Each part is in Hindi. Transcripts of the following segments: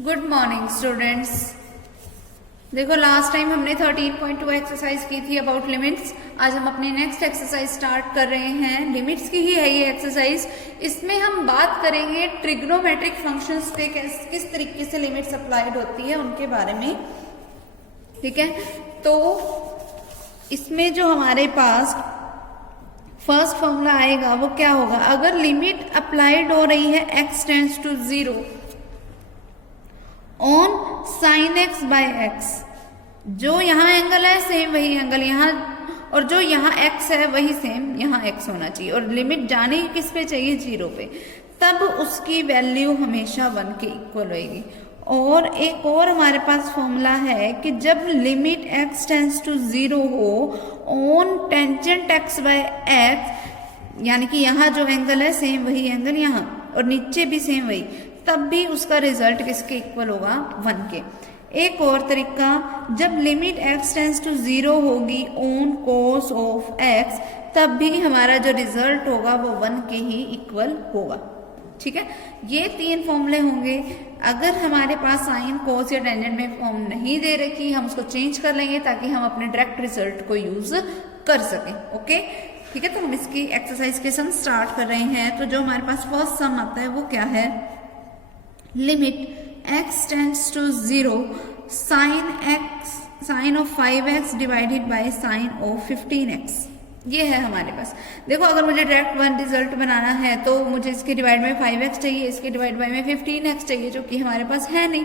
Good morning students. देखो लास्ट टाइम हमने 13.2 एक्सरसाइज की थी अबाउट लिमिट्स। आज हम अपनी नेक्स्ट एक्सरसाइज स्टार्ट कर रहे हैं। लिमिट्स की ही है ये एक्सरसाइज। इसमें हम बात करेंगे ट्रिग्नोमेट्रिक फंक्शंस पे किस तरीके से लिमिट्स अप्लाइड होती है उनके बारे में। ठीक है, तो इसमें जो हमारे पास फर्स्ट फॉर्मूला आएगा वो क्या होगा, अगर लिमिट अप्लाइड हो रही है x tends to 0 on sine x by x, जो यहाँ एंगल है सेम वही एंगल यहाँ, और जो यहाँ x है वही सेम यहाँ x होना चाहिए, और लिमिट जाने किस पे चाहिए 0 पे, तब उसकी वैल्यू हमेशा 1 के इक्वल होगी। और एक और हमारे पास फॉर्मूला है कि जब लिमिट x टेंड्स टू 0 हो on tangent x by x, यानी कि यहाँ जो एंगल है सेम वही एंगल यहाँ और नीचे भी सेम वही, तब भी उसका रिजल्ट किसके इक्वल होगा 1 के। एक और तरीका, जब लिमिट x टेंड्स टू 0 होगी ऑन cos ऑफ x, तब भी हमारा जो रिजल्ट होगा वो 1 के ही इक्वल होगा। ठीक है, ये 3 फॉर्मूले होंगे। अगर हमारे पास साइन कोस या टेंजेंट में फॉर्म नहीं दे रखी, हम उसको चेंज कर लेंगे ताकि हम अपने डायरेक्ट रिजल्ट को यूज कर सकें। ओके, ठीक है, तो हम इसकी एक्सरसाइज के सम स्टार्ट कर रहे हैं। तो जो हमारे पास फर्स्ट सम आता है वो क्या है, limit x tends to 0 sine of 5x divided by sine of 15x, ये है हमारे पास। देखो अगर मुझे डायरेक्ट 1 रिजल्ट बनाना है तो मुझे इसके डिवाइड बाय 5x चाहिए, इसके डिवाइड बाय में 15x चाहिए, जो कि हमारे पास है नहीं।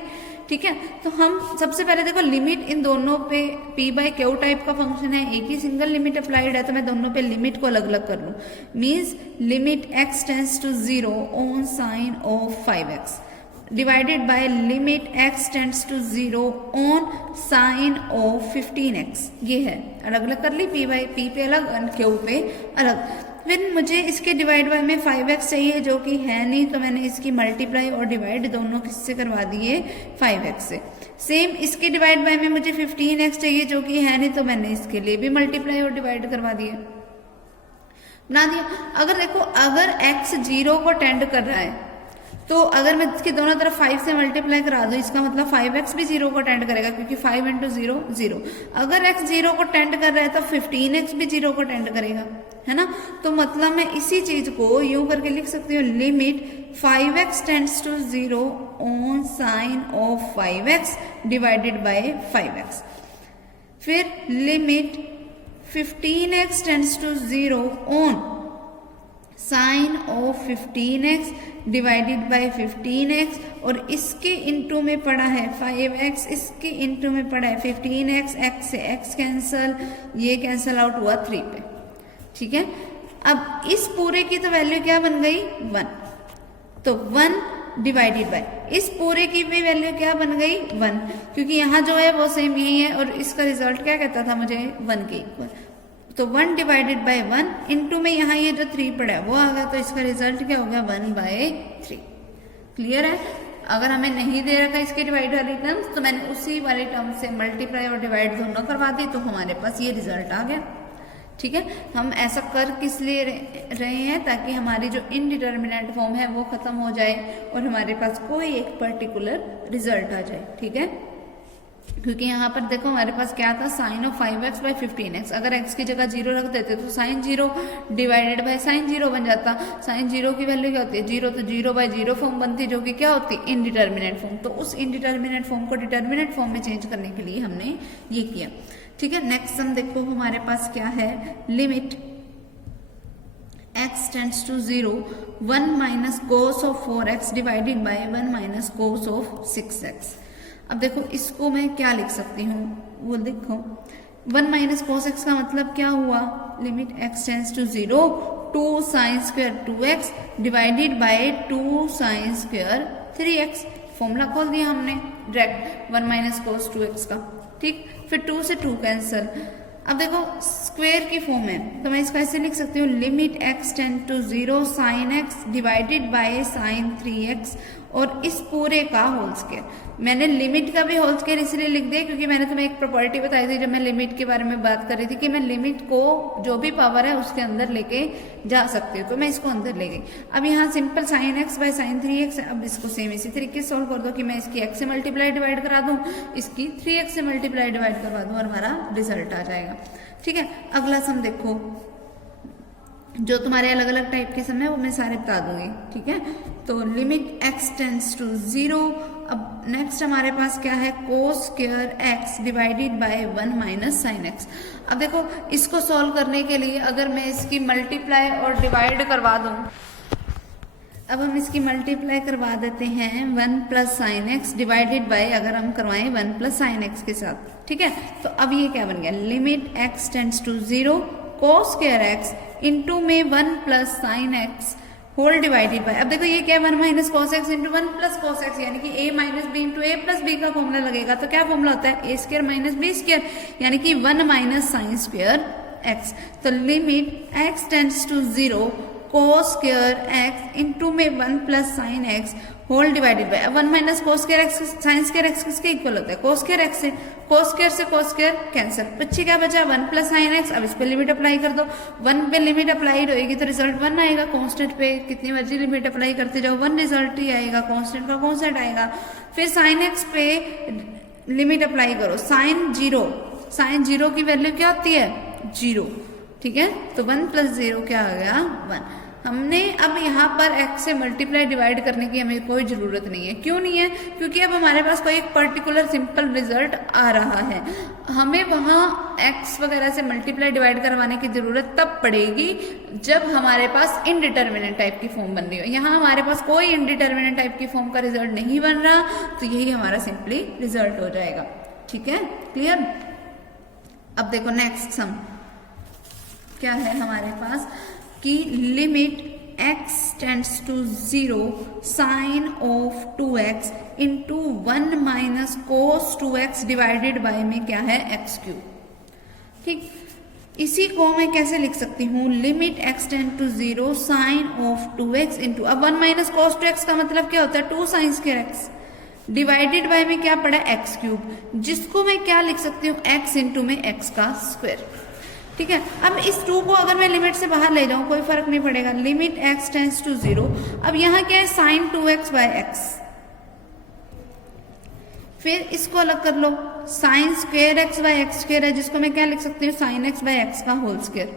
ठीक है, तो हम सबसे पहले देखो लिमिट इन दोनों पे p बाय क्यू टाइप का फंक्शन है, एक ही सिंगल लिमिट अप्लाइड है, तो मैं दोनों पे लिमिट को अलग अलग कर लूँ। Means limit x tends to 0 on sine of 5x divided by limit x tends to 0 on sine of 15x, ये है। अलग अलग कर ली, p बाई p पे अलग और q पे अलग। फिर मुझे इसके डिवाइड बाय में 5x चाहिए, जो कि है नहीं, तो मैंने इसकी मल्टीप्लाई और डिवाइड दोनों किससे करवा दिए, 5x से। सेम इसके डिवाइड बाय में मुझे 15x चाहिए, जो कि है नहीं, तो मैंने इसके लिए भी मल्टीप्लाई और डिवाइड करवा दिए, बना दिया। अगर देखो अगर x 0 को टेंड कर रहा है, तो अगर मैं इसकी दोनों तरफ 5 से मल्टीप्लाई करा दूं, इसका मतलब 5x भी 0 को टेंड करेगा, क्योंकि 5 इंटू 0 0। अगर x 0 को टेंड कर रहा है तो 15x भी 0 को टेंड करेगा, है ना। तो मतलब मैं इसी चीज को यूं करके लिख सकती हूँ, limit 5x tends to 0 on sine of 5x divided by 5x। फिर limit 15x tends to 0 on sine of 15x divided by 15x, और इसके इंटू में पड़ा है 5x, इसके इंटू में पड़ा है 15x, x से x कैंसल, ये कैंसल आउट हुआ 3 पे। ठीक है, अब इस पूरे की तो वैल्यू क्या बन गई 1, तो 1 डिवाइडेड बाय इस पूरे की भी वैल्यू क्या बन गई 1, क्योंकि यहाँ जो है वो सेम यही है, और इसका रिजल्ट क्या कहता था मुझे 1 के इक्वल, तो 1 डिवाइडेड बाय 1 इंटू में यहाँ ये जो 3 पड़ा है वो आ गया, तो इसका रिजल्ट क्या हो गया 1/3। क्लियर है। अगर हमें नहीं दे रखा इसके डिवाइड वाली टर्म्स, तो मैंने उसी वाले टर्म से मल्टीप्लाई और डिवाइड दोनों करवा दी, तो हमारे पास ये रिजल्ट आ गया। ठीक है, हम ऐसा कर किस लिए रहे हैं, ताकि हमारी जो इनडिटर्मिनेट फॉर्म है वो खत्म हो जाए और हमारे पास कोई एक पर्टिकुलर रिजल्ट आ जाए। ठीक है, क्योंकि यहाँ पर देखो हमारे पास क्या था, sign of 5x bye 15x, अगर x की जगह 0 रख देते तो साइन 0 डिवाइडेड बाय साइन 0 बन जाता। साइन 0 की वैल्यू क्या होती है 0, तो 0/0 फॉर्म बनती, जो कि क्या होती है इनडिटर्मिनेट फॉर्म। तो उस इनडिटर्मिनेट फॉर्म को डिटर्मिनेट फॉर्म में चेंज करने के लिए हमने ये किया। ठीक है, नेक्स्ट सम देखो हमारे पास क्या है, limit x tends to 0 1 minus cos of 4x divided by 1 minus cos of 6x। अब देखो इसको मैं क्या लिख सकती हूँ, वो देखो 1 माइनस कोस एक्स का मतलब क्या हुआ, limit x tends to 0 2 sine square 2x divided by 2 sine square 3x। Formula खोल दिया हमने डायरेक्ट 1 माइनस कोस 2x का। ठीक, फिर 2 से 2 कैंसल। अब देखो स्क्वायर की फॉर्म है, तो मैं इसको ऐसे लिख सकती हूँ, limit x tend to 0 sine x divided by sine 3x, और इस पूरे का होल स्क्वायर। मैंने लिमिट का भी होल स्क्वायर इसलिए लिख दिया क्योंकि मैंने तुम्हें एक प्रॉपर्टी बताई थी जब मैं लिमिट के बारे में बात कर रही थी कि मैं लिमिट को जो भी पावर है उसके अंदर लेके जा सकती हूँ, तो मैं इसको अंदर ले गई। अब यहाँ simple sign x bye sine 3x, अब इसको सेम इसी तरीके से सोल्व कर दो कि मैं इसकी x से मल्टीप्लाई डिवाइड करा दूँ, इसकी 3x से मल्टीप्लाई डिवाइड करवा दूँ और हमारा रिजल्ट आ जाएगा। ठीक है, अगला सम देखो, जो तुम्हारे अलग अलग टाइप के सम है वो मैं सारे बता दूंगी। ठीक है, तो लिमिट x टेंड्स टू 0। अब नेक्स्ट हमारे पास क्या है, cos square x divided by 1 minus sine x। अब देखो इसको सॉल्व करने के लिए अगर मैं इसकी मल्टीप्लाई और डिवाइड करवा दूं, अब हम इसकी मल्टीप्लाई करवा देते हैं 1 plus sine X divided bye, अगर हम करवाएं 1 प्लस साइन एक्स के साथ। ठीक है, तो अब ये क्या बन गया, limit x tends to 0 cos square x into में 1 plus sine x whole divided by. अब देखो ये क्या है, 1 minus cos x into 1 plus cos x, यानी कि a minus b into a plus b का फॉर्मूला लगेगा। तो क्या फॉर्मूला होता है, a square minus b square, यानी कि 1 माइनस साइन स्क्वायर एक्स। तो limit x tends to 0 cos square x into में 1 plus sine x whole divided by. अब 1 minus cos square x sine square x किसके इक्वल होता है, कोस स्क्वायर एक्स से। कोस स्क्वायर कैंसिल, बच्चे क्या बचा 1 प्लस साइन एक्स। अब इस पे लिमिट अप्लाई कर दो, 1 पे लिमिट अप्लाई होगी तो रिजल्ट 1 आएगा। कांस्टेंट पे कितनी मर्जी लिमिट अप्लाई करते जाओ 1 रिजल्ट ही आएगा, कांस्टेंट का कांस्टेंट आएगा। फिर साइन एक्स पे लिमिट अप्लाई करो, साइन 0 की वैल्यू क्या होती है 0। ठीक है, तो 1 प्लस 0 क्या आ गया 1। हमने अब यहाँ पर x से मल्टीप्लाई डिवाइड करने की हमें कोई जरूरत नहीं है। क्यों नहीं है, क्योंकि अब हमारे पास कोई एक पर्टिकुलर सिंपल रिजल्ट आ रहा है। हमें वहाँ x वगैरह से मल्टीप्लाई डिवाइड करवाने की जरूरत तब पड़ेगी जब हमारे पास इनडिटर्मिनेट टाइप की फॉर्म बन रही हो। यहाँ हमारे पास कोई इनडिटर्मिनेट टाइप की फॉर्म का रिजल्ट नहीं बन रहा, तो यही हमारा सिंपली रिजल्ट हो जाएगा। ठीक है, क्लियर। अब देखो नेक्स्ट सम क्या है हमारे पास कि limit x tends to 0 sine of 2x into 1 minus cos 2x divided by में क्या है x क्यूब। ठीक, इसी को मैं कैसे लिख सकती हूँ, limit x tend to 0 sine of 2x into, अब 1 माइनस कोस 2x का मतलब क्या होता है 2 sine square x divided by में क्या पड़ा x क्यूब, जिसको मैं क्या लिख सकती हूँ x इंटू में x का स्क्वायर। ठीक है, अब इस 2 को अगर मैं लिमिट से बाहर ले जाऊं कोई फर्क नहीं पड़ेगा, लिमिट x टेंड्स टू 0। अब यहाँ क्या है साइन 2x बाय x, फिर इसको अलग कर लो, sine square x by x square है, जिसको मैं क्या लिख सकती हूँ साइन x बाय x का होल स्क्वायर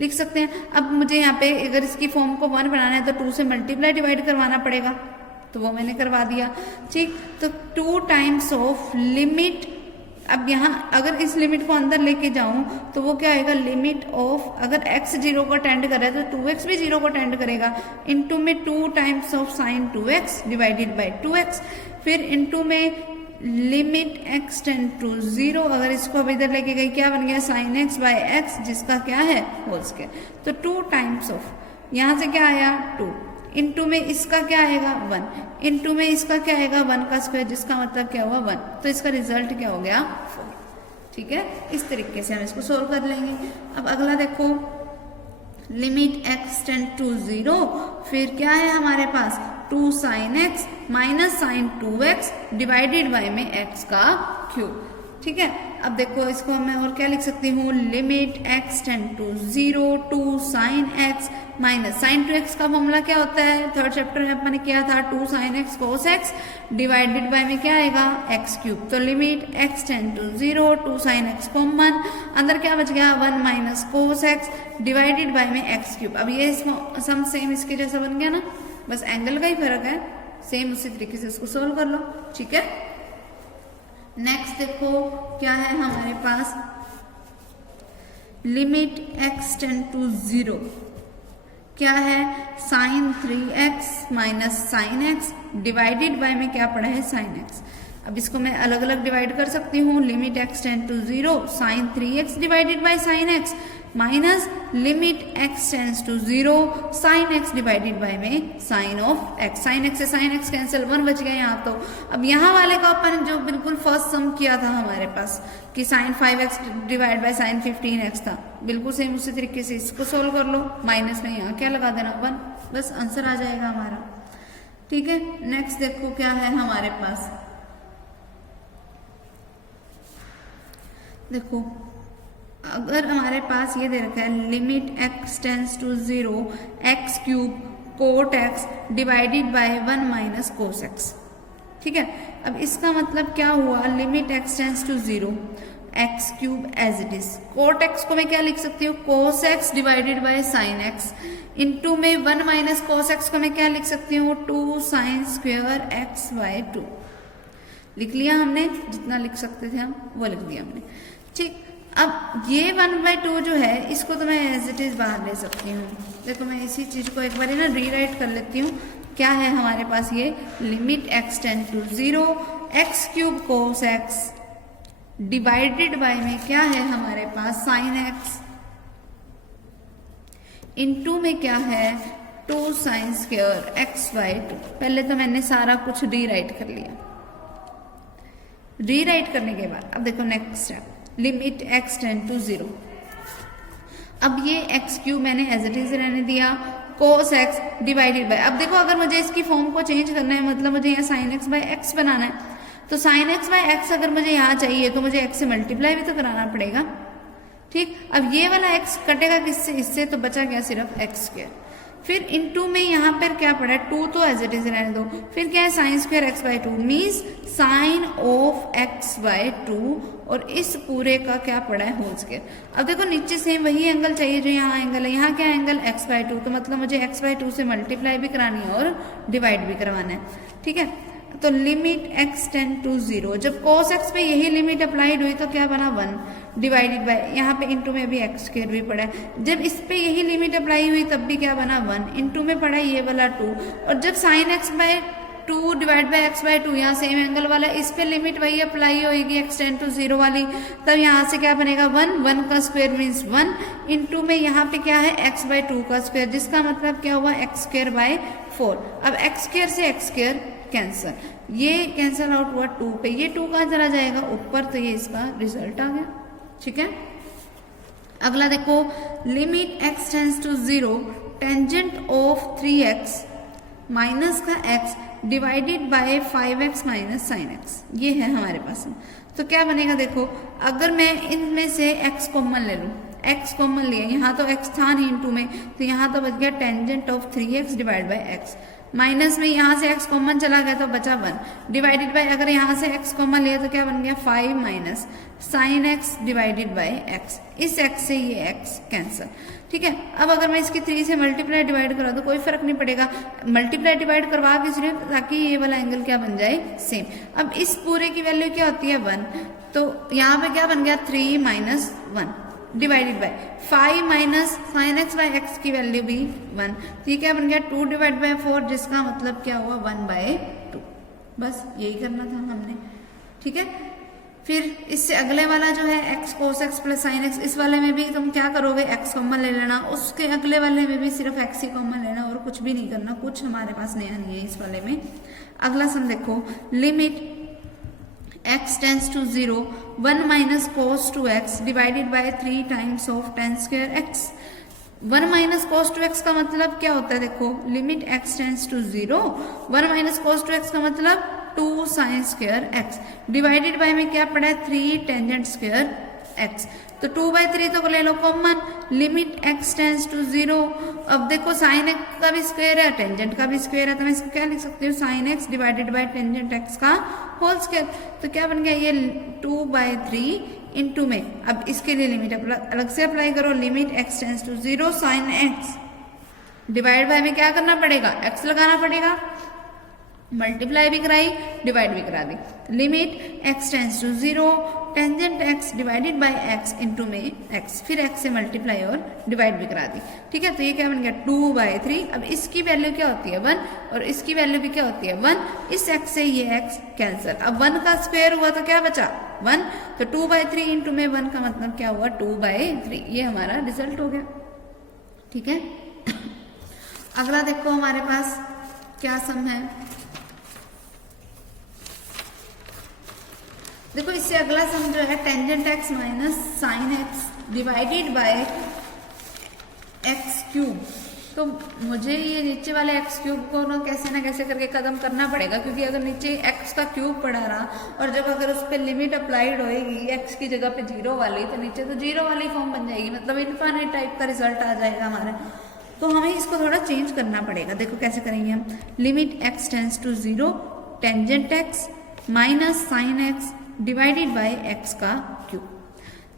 लिख सकते हैं। अब मुझे यहाँ पे अगर इसकी फॉर्म को 1 बनाना है तो 2 से मल्टीप्लाई डिवाइड करवाना पड़ेगा, तो वो मैंने करवा दिया। ठीक, तो 2 टाइम्स ऑफ लिमिट, अब यहाँ अगर इस लिमिट को अंदर लेके जाऊं तो वो क्या आएगा, लिमिट ऑफ, अगर x 0 को टेंड कर रहा है तो 2x भी 0 को टेंड करेगा, इनटू में 2 times of sine 2x divided bye 2x, फिर इनटू में लिमिट x टेंड टू 0, अगर इसको अब इधर लेके गई क्या बन गया साइन x बाय x, जिसका क्या है होल स्क्वायर। तो 2 टाइम्स ऑफ, यहाँ से क्या आया 2, इनटू में इसका क्या आएगा 1, इनटू में इसका क्या आएगा 1 का स्क्वायर, जिसका मतलब क्या हुआ 1, तो इसका रिजल्ट क्या हो गया 4। ठीक है, इस तरीके से हम इसको सोल्व कर लेंगे। अब अगला देखो, लिमिट x टेंड टू 0, फिर क्या है हमारे पास 2 sine x minus sine 2x divided by में x का क्यूब। ठीक है, अब देखो इसको मैं और क्या लिख सकती हूँ, limit x tend to 0 2 sine x minus sine 2x का फॉर्मूला क्या होता है, थर्ड चैप्टर में मैंने किया था 2 sine x cos x divided by में क्या आएगा x क्यूब। तो limit x tend to 0 2 sine x common, अंदर क्या बच गया 1 minus cos x divided by में x क्यूब। अब ये सम सेम इसके जैसा बन गया ना, बस एंगल का ही फर्क है, सेम उसी तरीके से इसको सोल्व कर लो। ठीक है, नेक्स्ट देखो क्या है हमारे पास, लिमिट x टेंड टू 0 क्या है sine 3x minus sine x divided by में क्या पड़ा है साइन x। अब इसको मैं अलग अलग डिवाइड कर सकती हूँ, limit x tend to 0 sine 3x divided by sine x minus limit x tends to 0 sine x divided by में sine of x। Sine x से साइन x कैंसिल, 1 बच गया यहाँ। तो अब यहाँ वाले का अपन जो बिल्कुल फर्स्ट सम किया था हमारे पास कि sign 5x divide by sine 15x था, बिल्कुल सेम उसी तरीके से इसको सोल्व कर लो, माइनस में यहाँ क्या लगा देना 1, बस आंसर आ जाएगा हमारा। ठीक है, नेक्स्ट देखो क्या है हमारे पास। देखो अगर हमारे पास ये दे रखा है limit x tends to 0 x cube cot x divided by 1 minus cos x। ठीक है, अब इसका मतलब क्या हुआ, limit x tends to 0 x cube as it is, cot x को मैं क्या लिख सकती हूँ, cos x divided by sine x, into में 1 माइनस कोस x को मैं क्या लिख सकती हूँ, 2 साइन स्क्वायर x बाय 2। लिख लिया हमने, जितना लिख सकते थे हम वो लिख दिया हमने। ठीक, अब ये 1/2 जो है इसको तो मैं एज इट इज बाहर ले सकती हूँ। देखो मैं इसी चीज को एक बार ना रीराइट कर लेती हूँ। क्या है हमारे पास, ये limit x tend to 0 x cube cos x divided by में क्या है हमारे पास साइन x, इनटू में क्या है 2 साइन स्क्वायर x बाय 2। पहले तो मैंने सारा कुछ रीराइट कर लिया। रीराइट करने के बाद अब देखो next step, limit x tend to 0। अब ये x क्यूब मैंने एज इट इज रहने दिया, कोस x डिवाइडेड बाय, अब देखो अगर मुझे इसकी फॉर्म को चेंज करना है, मतलब मुझे यहाँ साइन x बाय x बनाना है, तो साइन x बाय x अगर मुझे यहाँ चाहिए तो मुझे x से मल्टीप्लाई भी तो कराना पड़ेगा। ठीक, अब ये वाला x कटेगा किससे, इससे, तो बचा गया सिर्फ x स्क्वायर। फिर इनटू में यहाँ पर क्या पड़ा है, 2 तो एज इट इज रहने दो, फिर क्या है sine square x by 2 means sine of x by 2, और इस पूरे का क्या पड़ा है होल स्क्वायर। अब देखो नीचे सेम वही एंगल चाहिए जो यहाँ एंगल है, यहाँ क्या एंगल x बाय 2, तो मतलब मुझे x बाय 2 से मल्टीप्लाई भी करानी है और डिवाइड भी करवाना है। ठीक है, तो लिमिट x टेंड टू 0, जब cos x पे यही लिमिट अप्लाइड हुई तो क्या बना 1 डिवाइडेड बाय, यहाँ पे इनटू में भी x स्क्वायर भी पड़ा है, जब इस पे यही लिमिट अप्लाई हुई तब भी क्या बना 1, इनटू में पड़ा ये वाला 2, और जब sine x by 2 divide by x by 2, यहाँ सेम एंगल वाला, इस पे लिमिट वही अप्लाई होगी x टेंड टू 0 वाली, तब यहाँ से क्या बनेगा 1 का स्क्वायर मीन्स 1, इनटू में यहाँ पे क्या है x बाय 2 का स्क्वायर, जिसका मतलब क्या हुआ x स्क्वायर बाय 4। अब x स्क्वायर से x स्क्वायर कैंसल, ये कैंसल आउट हुआ 2 पे, ये 2 कहाँ चला जाएगा ऊपर, तो ये इसका रिजल्ट आ गया। ठीक है, अगला देखो limit x tends to 0 tangent of 3x minus का x divided by 5x minus sine x, ये है हमारे पास। तो क्या बनेगा, देखो अगर मैं इनमें से x कॉमन ले लूं, x कॉमन लिया, यहाँ तो x था नहीं इनटू में, तो यहाँ तो बच गया tangent of 3x divide by x, minus में यहाँ से x कॉमन चला गया तो बचा 1 डिवाइडेड बाय, अगर यहाँ से x कॉमन लिया तो क्या बन गया 5 minus sine x divided by x, इस x से ये x कैंसल। ठीक है, अब अगर मैं इसकी 3 से मल्टीप्लाई डिवाइड करा तो कोई फर्क नहीं पड़ेगा, मल्टीप्लाई डिवाइड करवा के सिर्फ, ताकि ये वाला एंगल क्या बन जाए सेम। अब इस पूरे की वैल्यू क्या होती है 1, तो यहाँ पे क्या बन गया 3 minus 1 divided by 5 minus sine x by x की वैल्यू भी 1, तो ये क्या बन गया 2 डिवाइड बाय 4, जिसका मतलब क्या हुआ 1/2। बस यही करना था हमने। ठीक है, फिर इससे अगले वाला जो है x cos x plus sign x, इस वाले में भी तुम क्या करोगे x कॉमन ले लेना, उसके अगले वाले में भी सिर्फ x ही कॉमन लेना और कुछ भी नहीं करना, कुछ हमारे पास नया नहीं है इस वाले में। अगला सम देखो, limit x tends to 0 1 minus cos 2x divided by 3 times of tan square x। 1 minus cos 2x का मतलब क्या होता है, देखो limit x tends to 0 1 minus cos 2x का मतलब 2 sine square x divided by में क्या पड़ा है 3 टेंजेंट स्क्वायर x, तो 2/3 तो ले लो common, limit x tends to 0। अब देखो साइन x का भी स्क्वायर है, टेंजेंट का भी स्क्वायर है, तो मैं इसको क्या लिख सकती हूँ sine x divided by tangent x का होल स्क्वायर, तो क्या बन गया ये 2/3 इनटू में, अब इसके लिए लिमिट अलग से अप्लाई करो, limit x tends to 0 sine x divide by में क्या करना पड़ेगा x लगाना पड़ेगा, मल्टीप्लाई भी कराई डिवाइड भी करा दी, limit x tends to 0 tangent x divided by x into में x, फिर x से मल्टीप्लाई और डिवाइड भी करा दी। ठीक है, तो ये क्या बन गया 2/3। अब इसकी वैल्यू क्या होती है 1 और इसकी वैल्यू भी क्या होती है 1, इस x से ये x कैंसिल, अब 1 का स्क्वायर हुआ तो क्या बचा 1, तो 2/3 इनटू में 1 का मतलब क्या हुआ 2/3, ये हमारा रिजल्ट हो गया। ठीक है, अगला देखो हमारे पास क्या सम है, देखो इससे अगला सम जो है tangent x minus sine x divided by x cube, तो मुझे ये नीचे वाले एक्स क्यूब को ना कैसे करके खत्म करना पड़ेगा, क्योंकि अगर नीचे एक्स का क्यूब पड़ा रहा और जब अगर उस पर लिमिट अप्लाइड होएगी एक्स की जगह पे जीरो वाली, तो नीचे तो जीरो वाली फॉर्म बन जाएगी, मतलब इनफाइनाइट टाइप का रिजल्ट आ जाएगा हमारा। तो हमें इसको थोड़ा चेंज करना पड़ेगा। देखो कैसे करेंगे हम, limit x tends to zero tangent X minus sine X divided by x का क्यूब।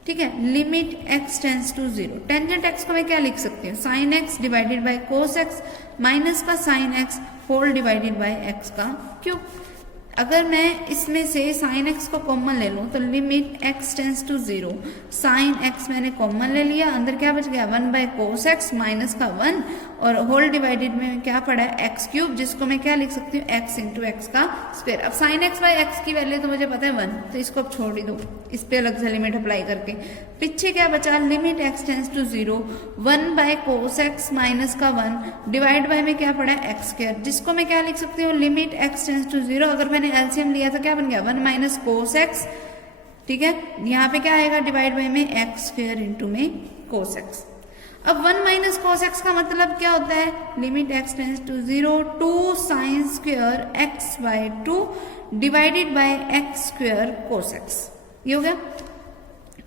ठीक है, limit x tends to zero, tangent X को मैं क्या लिख सकती हूँ, sine X divided by cos x minus का sine x whole divided by x का क्यूब। अगर मैं इसमें से साइन एक्स को कॉमन ले लूँ तो limit x tends to zero, sine x मैंने कॉमन ले लिया, अंदर क्या बच गया 1 बाय कोस एक्स माइनस का 1 और होल डिवाइडेड में क्या पड़ा है एक्स क्यूब, जिसको मैं क्या लिख सकती हूँ एक्स इंटू एक्स का स्क्वायर। अब साइन एक्स बाय एक्स की वैल्यू तो मुझे पता है 1, तो इसको अब छोड़ ही दो, इस पे अलग से लिमिट अप्लाई करके। पीछे क्या बचा, limit x tends to zero 1 by cos x minus का 1 डिवाइड बाय में क्या पड़ा है एक्स स्क्वायर, जिसको मैं क्या लिख सकती हूँ limit x tends to zero, अगर मैंने एलसीएम लिया तो क्या बन गया 1 माइनस कोस एक्स। ठीक है, यहाँ पे क्या आएगा डिवाइड बाय में एक्स स्क्वायर इंटू में कोस एक्स। अब 1 माइनस कोस एक्स का मतलब क्या होता है, limit x tends to zero 2 sine square x by 2 divided by x square cos x, ये हो गया।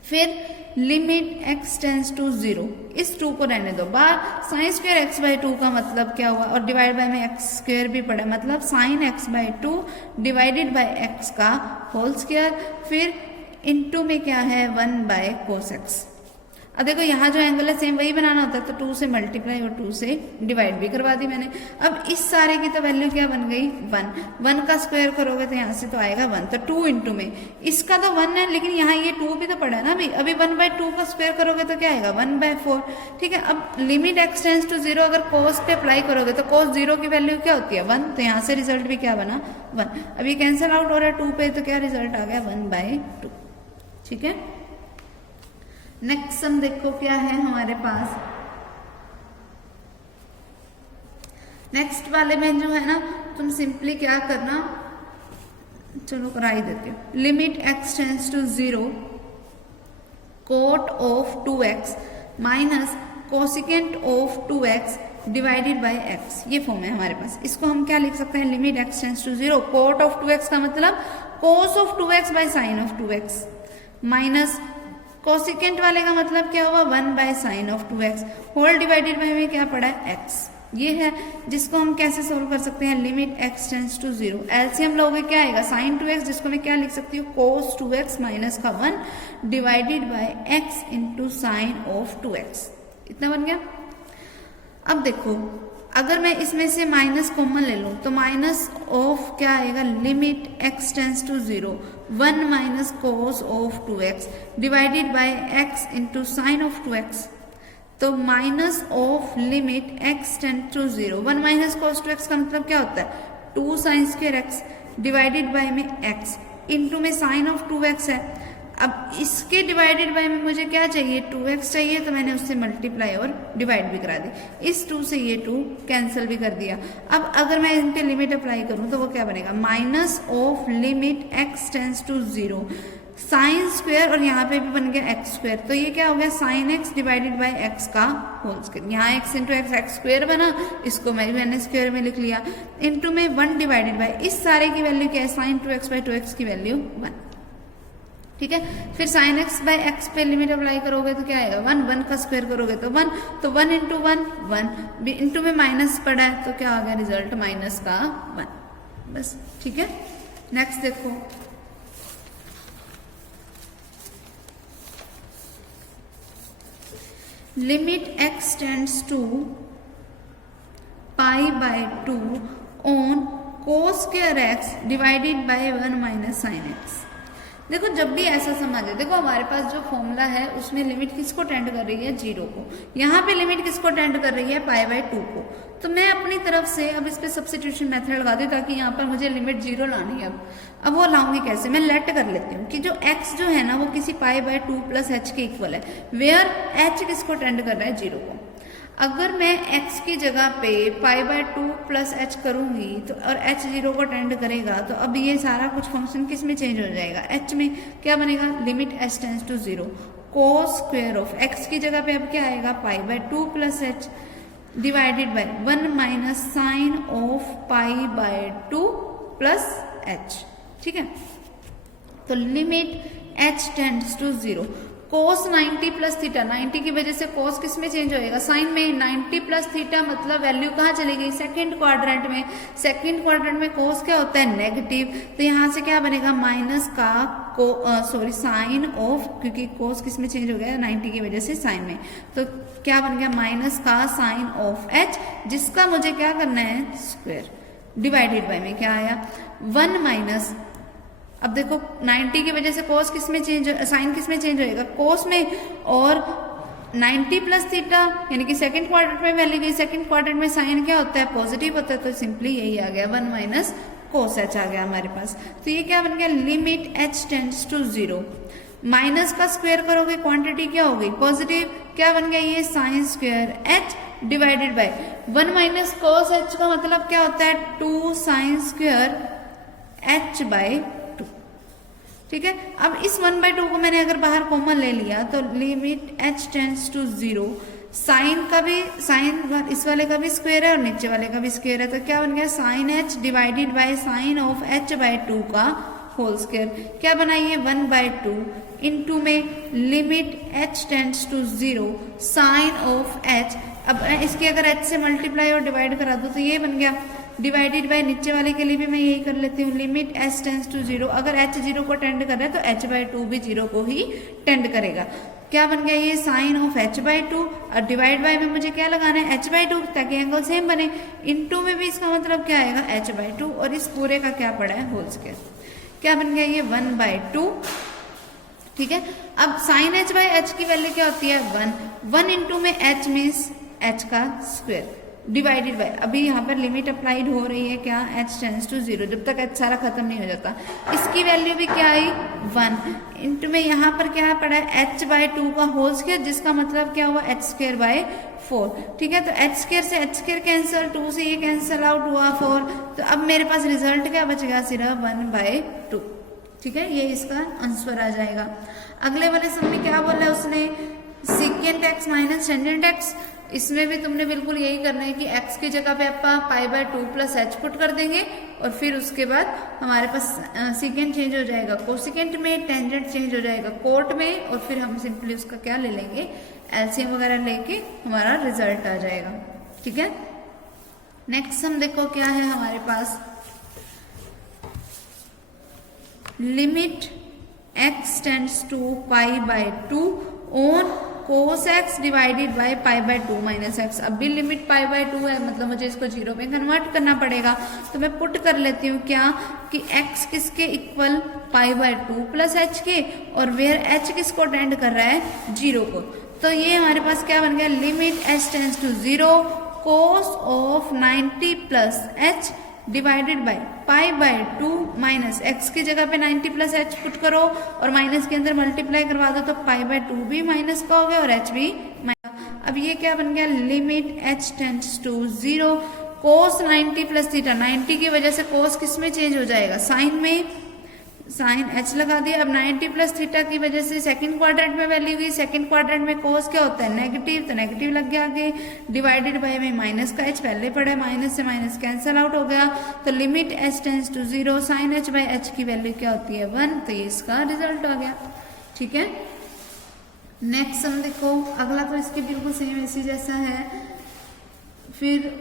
फिर limit x tends to zero, इस 2 को रहने दो बाहर, साइन स्क्वायर एक्स बाय 2 का मतलब क्या हुआ, और डिवाइड बाय में एक्स स्क्वायर भी पड़ा, मतलब sine x by 2 divided by x का होल स्क्वायर, फिर इनटू में क्या है 1 बाय कोस एक्स। अब देखो यहाँ जो एंगल है सेम वही बनाना होता है, तो 2 से मल्टीप्लाई और 2 से डिवाइड भी करवा दी मैंने। अब इस सारे की तो वैल्यू क्या बन गई 1 का स्क्वायर करोगे तो यहाँ से तो आएगा 1, तो 2 इंटू में इसका तो 1 है, लेकिन यहाँ ये 2 भी तो पड़ा है ना अभी, 1 बाय 2 का स्क्वायर करोगे तो क्या आएगा 1 बाय 4। ठीक है, अब limit x tends to zero अगर कोस पे अप्लाई करोगे तो कोस जीरो की वैल्यू क्या होती है 1, तो यहाँ से रिजल्ट भी क्या बना 1। अब ये कैंसिल आउट हो रहा है 2 पे, तो क्या रिजल्ट आ गया 1 बाय 2। ठीक है, नेक्स्ट सम देखो क्या है हमारे पास। नेक्स्ट वाले में जो है ना, तुम सिंपली क्या करना, चलो करा ही देती हूँ, limit x tends to zero cot of 2x minus cosecant of 2x divided by x, ये फॉर्म है हमारे पास। इसको हम क्या लिख सकते हैं, limit x tends to zero cot of 2x का मतलब cos of 2x by sine of 2x minus cosecant वाले का मतलब क्या हुआ 1 by sine of 2x whole divided by में क्या पड़ा है x, ये है जिसको हम कैसे सोल्व कर सकते हैं, limit x tends to zero, LCM लोगे क्या आएगा साइन 2x, जिसको मैं क्या लिख सकती हूँ कोस 2x माइनस का 1 divided by x into sine of 2x, इतना बन गया। अब देखो अगर मैं इसमें से माइनस कॉमन ले लूं तो माइनस ऑफ क्या आएगा, limit x tends to zero 1 minus cos of 2x divided by x into sine of 2x, तो minus of limit x tends to zero 1 minus cos 2x का मतलब क्या होता है 2 sine square x divided by में x इंटू में साइन ऑफ 2x है। अब इसके डिवाइडेड बाय में मुझे क्या चाहिए 2x चाहिए, तो मैंने उससे मल्टीप्लाई और डिवाइड भी करा दी, इस 2 से ये 2 कैंसिल भी कर दिया। अब अगर मैं इन पे लिमिट अप्लाई करूं तो वो क्या बनेगा, minus of limit x tends to zero sine square, और यहाँ पे भी बन गया एक्स स्क्वायर, तो ये क्या हो गया sign X divided by x का होल स्क्वायर। यहाँ x into x x square बना, इसको मैंने स्क्वायर में लिख लिया, इंटू में 1 डिवाइडेड बाय, इस सारे की वैल्यू क्या है साइन 2x बाय 2x की वैल्यू 1। ठीक है, फिर साइन एक्स बाय एक्स पे लिमिट अप्लाई करोगे तो क्या आएगा 1 का स्क्वायर करोगे तो 1, तो 1 इंटू 1 इंटू में माइनस पड़ा है तो क्या आ गया रिजल्ट माइनस का 1, बस। ठीक है, नेक्स्ट देखो, limit x tends to pi by 2 on cos square x divided by 1 minus sine x. देखो जब भी ऐसा समझ है, देखो हमारे पास जो फॉर्मूला है उसमें लिमिट किसको टेंड कर रही है 0 को, यहाँ पे लिमिट किसको टेंड कर रही है पाई बाय 2 को, तो मैं अपनी तरफ से अब इस पे सब्स्टिट्यूशन मेथड लगा दी ताकि यहाँ पर मुझे लिमिट 0 लानी है। अब वो लाऊंगी कैसे, मैं लेट कर लेती हूँ कि जो x जो है ना वो किसी पाई बाय 2 प्लस h के इक्वल है, वेयर h किसको टेंड कर रहा है 0 को। अगर मैं x की जगह पे पाई बाय 2 प्लस h करूंगी तो और h 0 को टेंड करेगा, तो अब ये सारा कुछ फंक्शन किस में चेंज हो जाएगा h में, क्या बनेगा limit h tends to 0 cos square of x की जगह पे अब क्या आएगा pi by 2 plus h divided by 1 minus sine of pi by 2 plus h। ठीक है, तो limit h tends to 0। Cos 90 plus theta, 90 की वजह से कोस किस में चेंज होएगा, साइन में। 90 प्लस थीटा मतलब वैल्यू कहाँ चली गई, सेकंड क्वाड्रेंट में। सेकंड क्वाड्रेंट में कोस क्या होता है, नेगेटिव। तो यहाँ से क्या बनेगा, माइनस का साइन ऑफ, क्योंकि कोस किस में चेंज हो गया 90 की वजह से साइन में, तो क्या बन गया माइनस का साइन ऑफ h, जिसका मुझे क्या करना है स्क्वायर, डिवाइडेड बाय में क्या आया 1 माइनस। अब देखो 90 की वजह से कोस किस में चेंज, साइन किस में चेंज होएगा, कोस में। और 90 प्लस थीटा यानी कि सेकंड क्वाड्रेंट में वैल्यू गई, सेकंड क्वाड्रेंट में साइन क्या होता है, पॉजिटिव होता है। तो सिंपली यही आ गया 1 माइनस कोस h आ गया हमारे पास। तो ये क्या बन गया, limit h tends to 0। Minus का स्क्वायर करोगे क्वांटिटी क्या हो गई, पॉजिटिव। क्या बन गया ये sine square h divided by 1 minus cos h का मतलब क्या होता है 2 साइन स्क्वायर h बाय। ठीक है, अब इस 1/2 को मैंने अगर बाहर कॉमन ले लिया तो limit h tends to 0। Sine का भी, साइन इस वाले का भी स्क्वायर है और नीचे वाले का भी स्क्वायर है, तो क्या बन गया sine h divided by sine of h by 2 का होल स्क्वायर। क्या बनाइए 1/2 इनटू में limit h tends to 0 sine of h। अब इसकी अगर h से मल्टीप्लाई और डिवाइड करा दो तो ये बन गया डिवाइडेड बाय, नीचे वाले के लिए भी मैं यही कर लेती हूँ, लिमिट h टेंड्स टू 0। अगर h 0 को टेंड कर रहा है तो h बाय 2 भी 0 को ही टेंड करेगा। क्या बन गया ये साइन ऑफ h बाय 2, और डिवाइड बाय में मुझे क्या लगाना है h बाय 2 ताकि एंगल सेम बने। इनटू में भी इसका मतलब क्या आएगा h बाय 2, और इस पूरे का क्या पड़ा है होल स्क्वायर। क्या बन गया ये 1/2। ठीक है, अब साइन h बाय h की वैल्यू क्या होती है 1 इंटू में h मीन्स h का स्क्वायर डिवाइडेड बाय, अभी यहाँ पर लिमिट अप्लाइड हो रही है क्या h टेंड्स टू 0, जब तक h सारा खत्म नहीं हो जाता। इसकी वैल्यू भी क्या आई 1 इंटू में यहाँ पर क्या पड़ा है h बाय 2 का होल स्क्वायर, जिसका मतलब क्या हुआ h स्क्वायर बाय 4। ठीक है, तो h स्क्वायर से h स्क्वायर कैंसिल, 2 से ये कैंसिल आउट हुआ 4। तो अब मेरे पास रिजल्ट क्या बच गया सिर्फ 1/2। ठीक है, ये इसका आंसर आ जाएगा। अगले वाले सम में क्या बोला है उसने, secant x minus tangent x। इसमें भी तुमने बिल्कुल यही करना है कि x की जगह पे आप पाई बाय 2 प्लस h पुट कर देंगे, और फिर उसके बाद हमारे पास सीकेंट चेंज हो जाएगा कोसिकेंट में, टेंजेंट चेंज हो जाएगा कोट में, और फिर हम सिंपली उसका क्या ले लेंगे एलसीएम वगैरह लेके हमारा रिजल्ट आ जाएगा। ठीक है, नेक्स्ट हम देखो क्या है हमारे पास, limit x tends to pi by 2 on cos x divided by pi by 2 minus x। अब भी लिमिट पाई बाय 2 है, मतलब मुझे इसको 0 में कन्वर्ट करना पड़ेगा। तो मैं पुट कर लेती हूँ क्या कि x किसके equal pi by 2 plus h के, और वेयर h किसको टेंड कर रहा है 0 को। तो ये हमारे पास क्या बन गया, limit h tends to 0 cos of 90 plus h divided by pi by 2 minus x की जगह पे 90 प्लस h पुट करो और माइनस के अंदर मल्टीप्लाई करवा दो, तो पाई बाय 2 भी माइनस का हो गया और h भी माइनस। अब ये क्या बन गया, limit h tends to 0 cos 90 plus theta. 90 की वजह से कोस किस में चेंज हो जाएगा, साइन में, साइन h लगा दिया। अब 90 प्लस थीटा की वजह से सेकंड क्वाड्रेंट में वैल्यू गई, सेकंड क्वाड्रेंट में कोस क्या होता है नेगेटिव, तो नेगेटिव लग गया आगे। डिवाइडेड बाय में माइनस का h पहले पड़ा है, माइनस से माइनस कैंसिल आउट हो गया, तो limit h tends to 0 sine h by h की वैल्यू क्या होती है 1। तो ये इसका रिजल्ट आ गया। ठीक है, नेक्स्ट हम देखो, अगला तो इसके बिल्कुल सेम इसी जैसा है, फिर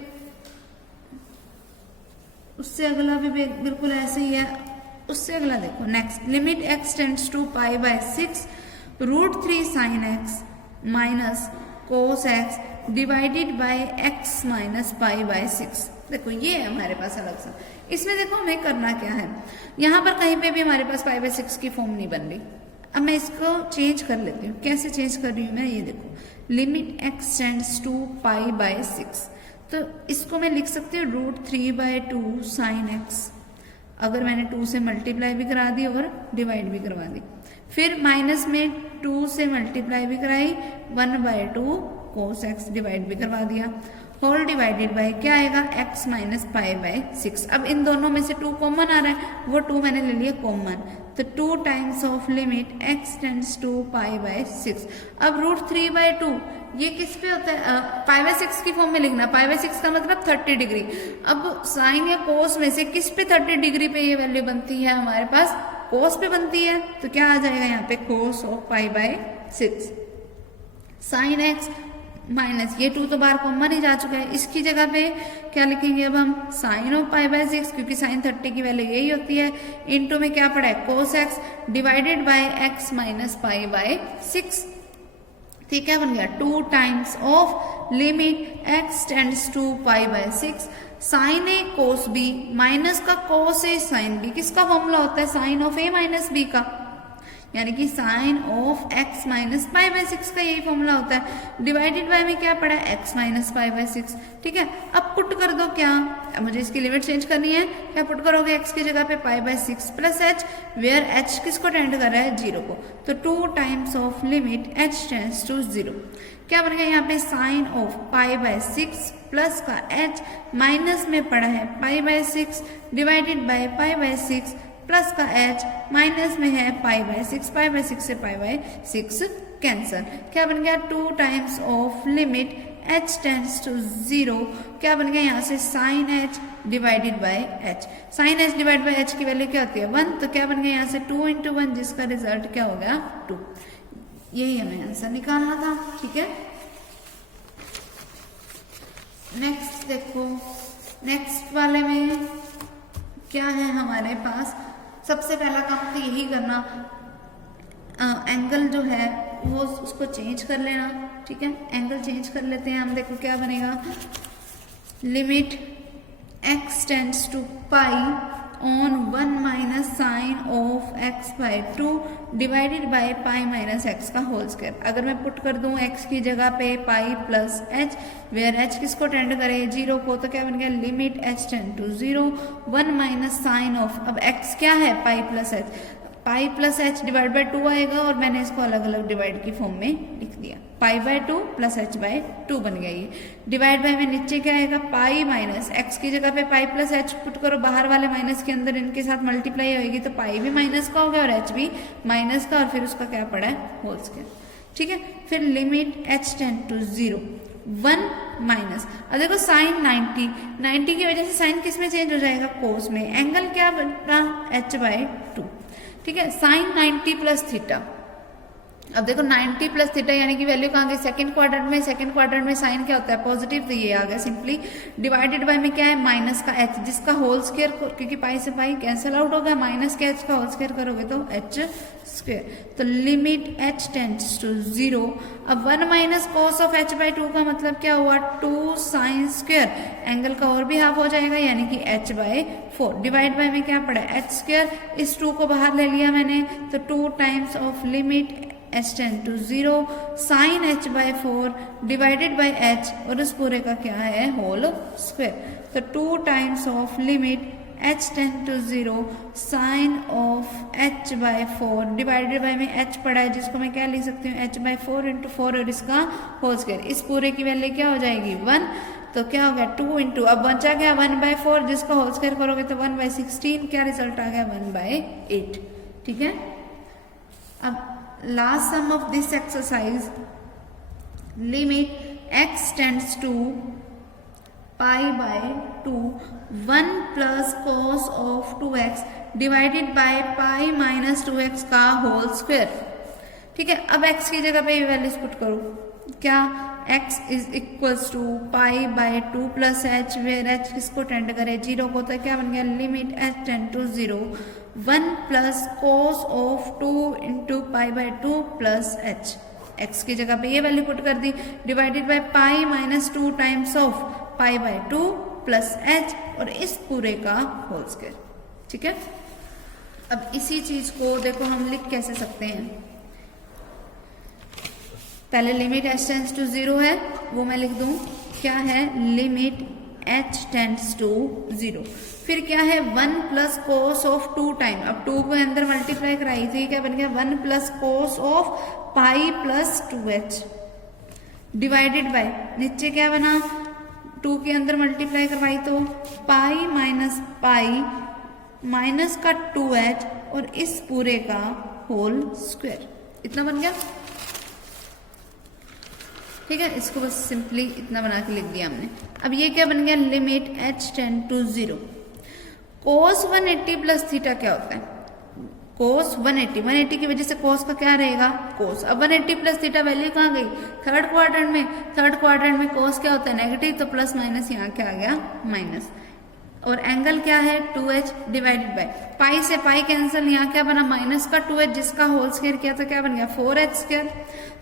उससे अगला भी बिल्कुल ऐसे ही है। उससे अगला देखो next, limit x tends to pi by 6 √3 sine x minus cos x divided by x minus pi by 6। देखो ये है हमारे पास अलग सा। इसमें देखो हमें करना क्या है, यहाँ पर कहीं पे भी हमारे पास पाई बाय 6 की फॉर्म नहीं बन रही। अब मैं इसको चेंज कर लेती हूँ। कैसे चेंज कर रही हूँ मैं, ये देखो limit x tends to pi by 6, तो इसको मैं लिख सकती हूँ √3/2 साइन x। अगर मैंने 2 से मल्टीप्लाई भी करा दी और डिवाइड भी करवा दी, फिर माइनस में 2 से मल्टीप्लाई भी कराई 1/2 कोस x डिवाइड भी करवा दिया, होल डिवाइडेड बाय क्या आएगा x माइनस पाई बाय 6। अब इन दोनों में से 2 कॉमन आ रहा है, वो 2 मैंने ले लिया कॉमन, तो 2 times of limit x tends to pi by 6। अब √3/2 ये किस पे होता है, पाई बाय 6 की फॉर्म में लिखना, पाई बाय 6 का मतलब 30 डिग्री। अब साइन या कोस में से किस पे 30 डिग्री पे ये वैल्यू बनती है, हमारे पास कोस पे बनती है, तो क्या आ जाएगा यहाँ पे cos of pi by 6। Sine x minus ये 2 तो बाहर कॉमन ही जा चुका है, इसकी जगह पे क्या लिखेंगे अब हम, साइन ऑफ पाई बाय 6, क्योंकि साइन 30 की वैल्यू यही होती है, इनटू में क्या पड़ा है cos x divided by x minus pi by 6। ठीक है, बन गया 2 times of limit x tends to pi by 6 sine a cos b minus का कोस ए साइन बी। किसका फॉर्मूला होता है, sine of a minus b का, यानी कि sine of x minus pi by 6 का यही फॉर्मूला होता है। डिवाइडेड बाय में क्या पड़ा है, x माइनस पाई बाय 6। ठीक है, अब पुट कर दो क्या, मुझे इसकी लिमिट चेंज करनी है, क्या पुट करोगे, x की जगह पे pi by 6 plus h, where h किसको टेंड कर रहा है, 0 को, तो 2 times of limit h tends to 0। क्या बन गया यहाँ पे, sine of pi by 6 plus का h माइनस में पड़ा है pi by 6 divided by pi by 6 plus का h माइनस में है पाई बाय 6, पाई बाय 6 से पाई बाय 6 कैंसल। क्या बन गया, 2 times of limit h tends to 0। क्या बन गया यहाँ से, sine h divided by h। Sine h divide by h की वैल्यू क्या होती है, 1, तो क्या बन गया यहाँ से 2 × 1, जिसका रिजल्ट क्या हो गया, 2। यही हमें आंसर निकालना था। ठीक है, नेक्स्ट देखो, नेक्स्ट वाले में क्या है हमारे पास, सबसे पहला काम तो यही करना, एंगल जो है वो उसको चेंज कर लेना। ठीक है, एंगल चेंज कर लेते हैं हम, देखो क्या बनेगा, limit x tends to pi on 1 minus sine of x by 2 divided by pi minus x का होल स्क्वायर। अगर मैं पुट कर दूं x की जगह पे pi plus h, where h किसको टेंड करे, 0 को, तो क्या बन गया, limit h tend to 0 1 minus sine of, अब x क्या है, pi plus h, pi plus h divide by 2 आएगा, और मैंने इसको अलग अलग डिवाइड की फॉर्म में लिख दिया, pi by 2 plus h by 2 बन गया ये। डिवाइड बाय में नीचे क्या आएगा, पाई माइनस x की जगह पे पाई प्लस h पुट करो, बाहर वाले माइनस के अंदर इनके साथ मल्टीप्लाई होगी, तो पाई भी माइनस का हो गया और h भी माइनस का, और फिर उसका क्या पड़ा है, होल स्क्वायर। ठीक है, फिर limit h tend to 0 1 minus, अब देखो साइन 90 की वजह से साइन किस में चेंज हो जाएगा, कोस में, एंगल क्या बना, h बाय 2। ठीक है, साइन 90 प्लस थीटा, अब देखो 90 प्लस थीटा यानी कि वैल्यू कहाँ गई, सेकंड क्वाड्रेंट में, सेकंड क्वाड्रेंट में साइन क्या होता है, पॉजिटिव, तो ये आ गया सिंपली। डिवाइडेड बाय में क्या है, माइनस का h, जिसका होल स्क्वायर, क्योंकि पाई से पाई कैंसिल आउट हो गया, माइनस के h का होल स्क्वायर करोगे तो h स्क्वायर, तो लिमिट h टेंड्स टू 0। अब 1 minus cos of h by 2 का मतलब क्या हुआ, 2 साइन स्क्वायर, एंगल का और भी हाफ हो जाएगा, यानी कि h बाय 4। डिवाइड बाय में क्या पड़ा, h स्क्वायर, इस 2 को बाहर ले लिया मैंने, तो 2 times of limit h tend to 0 sine h by 4 divided by h, और उस पूरे का क्या है, होल स्क्वायर, तो 2 times of limit h tend to 0 sine of h by 4 divided by में h पड़ा है, जिसको मैं क्या लिख सकती हूँ, h बाय 4 × 4 और इसका होल स्क्वायर, इस पूरे की वैल्यू क्या हो जाएगी, 1, तो क्या हो गया 2 × अब बचा गया 1 बाय 4, जिसका होल स्क्वायर करोगे तो 1 बाय 16, क्या रिजल्ट आ गया, 1 बाय 8। ठीक है, अब last sum of this exercise, limit x tends to pi by 2 1 plus cos of 2x divided by pi minus 2x का होल स्क्वायर। ठीक है, अब x की जगह पे ये वैल्यूज पुट करो, क्या, x is equals to pi by 2 plus h, where h किसको टेंड करे, 0 को, तो क्या बन गया, limit h tend to 0 1 plus cos of 2 × pi by 2 plus h, x की जगह पे ये वैल्यू पुट कर दी, divided by pi minus 2 times of pi by 2 plus h, और इस पूरे का होल स्क्वायर। ठीक है, अब इसी चीज को देखो हम लिख कैसे सकते हैं, पहले लिमिट h टेंड्स टू 0 है, वो मैं लिख दूं, क्या है, लिमिट h टेंड्स टू 0, फिर क्या है, 1 प्लस कोस ऑफ 2 टाइम, अब 2 को अंदर मल्टीप्लाई कराई थी, क्या बन गया, 1 plus cos of pi plus 2h divided by, नीचे क्या बना, 2 के अंदर मल्टीप्लाई करवाई तो पाई माइनस का 2h और इस पूरे का होल स्क्वायर, इतना बन गया। ठीक है, इसको बस सिंपली इतना बना के लिख दिया हमने। अब ये क्या बन गया, limit h tend to 0 cos 180 plus theta क्या होता है, cos 180 की वजह से cos का क्या रहेगा cos। अब 180 प्लस थीटा वैल्यू कहाँ गई, थर्ड क्वाड्रेंट में cos क्या होता है नेगेटिव, तो प्लस माइनस यहाँ क्या आ गया माइनस, और एंगल क्या है 2h डिवाइडेड बाय पाई से पाई कैंसिल, यहाँ क्या बना माइनस का 2h जिसका होल स्क्वायर किया तो क्या बन गया 4h स्क्वायर।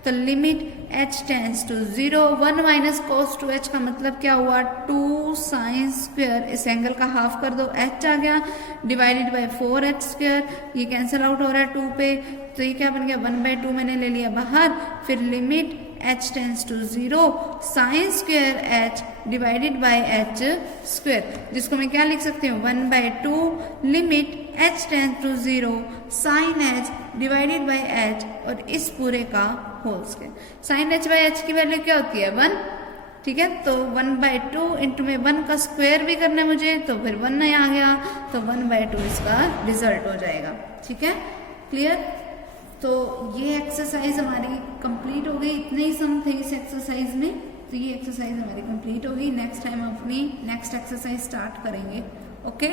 तो limit h tends to 0 1 minus cos 2h का मतलब क्या हुआ 2 साइन स्क्वायर, इस एंगल का हाफ कर दो h आ गया डिवाइडेड बाय 4h स्क्वायर, ये कैंसिल आउट हो रहा है 2 पे, तो ये क्या बन गया 1/2 मैंने ले लिया बाहर, फिर limit h tends to 0 sine square h divided by h square, जिसको मैं क्या लिख सकती हूँ 1/2 limit h tends to 0 sine h divided by h और इस पूरे का whole square. Sine h by h की वैल्यू क्या होती है 1, ठीक है, तो 1/2 इंटू में 1 का स्क्वायर भी करना है मुझे, तो फिर 1 नहीं आ गया, तो 1/2 इसका रिजल्ट हो जाएगा। ठीक है, क्लियर। तो ये एक्सरसाइज हमारी कंप्लीट हो गई, इतने ही सम थे इस एक्सरसाइज में, तो ये एक्सरसाइज हमारी कंप्लीट हो गई। नेक्स्ट टाइम अपनी नेक्स्ट एक्सरसाइज स्टार्ट करेंगे। ओके।